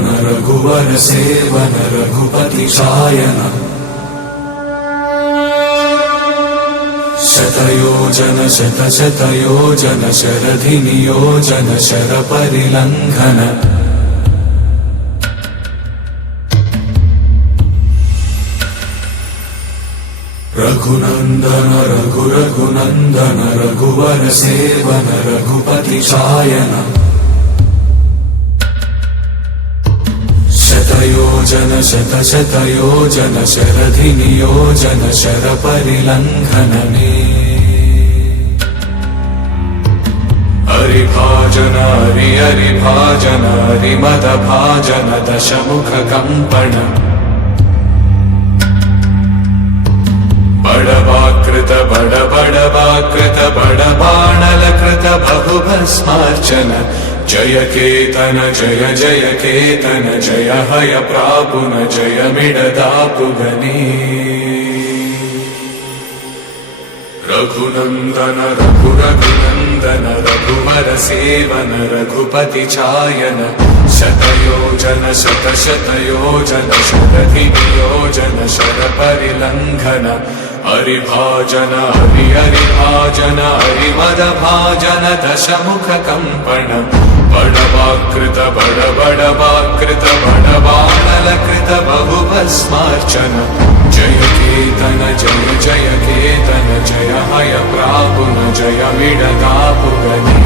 रघुनन्दन रघुवर seven Raghupati Shayan शतयोजन शतशतयोजन शरधि नियोजन sir परिलंघन Raghunandan Raghunandan रघुवर seven Raghupati Shayan शतयोजन शतशतयोजन शरधि नियोजन sir परिलंघन हरिभाजन हरिभाजन हरिमद भाजन दशमुख कंपन बड़वाकृत बड़वाकृत बड़बाणलकृत बहुभस्मार्चन जय केतन जय जय केतन जय हय प्रापुन जय मिडदापुगनी रघुनन्दन रघुनन्दन रघुवर सेवन रघुपति चायन शतयोजन शतशतयोजन शरधि नियोजन शर परिलंघन हरिभाजन हरिभाजन हरिमद भाजन दशमुख कंपन बड़वाकृत बड़वाकृत बड़बाणलकृत बहुभस्मार्चन जय केतन जय जय केतन जय हय प्रापुन जय मिडदापुगनी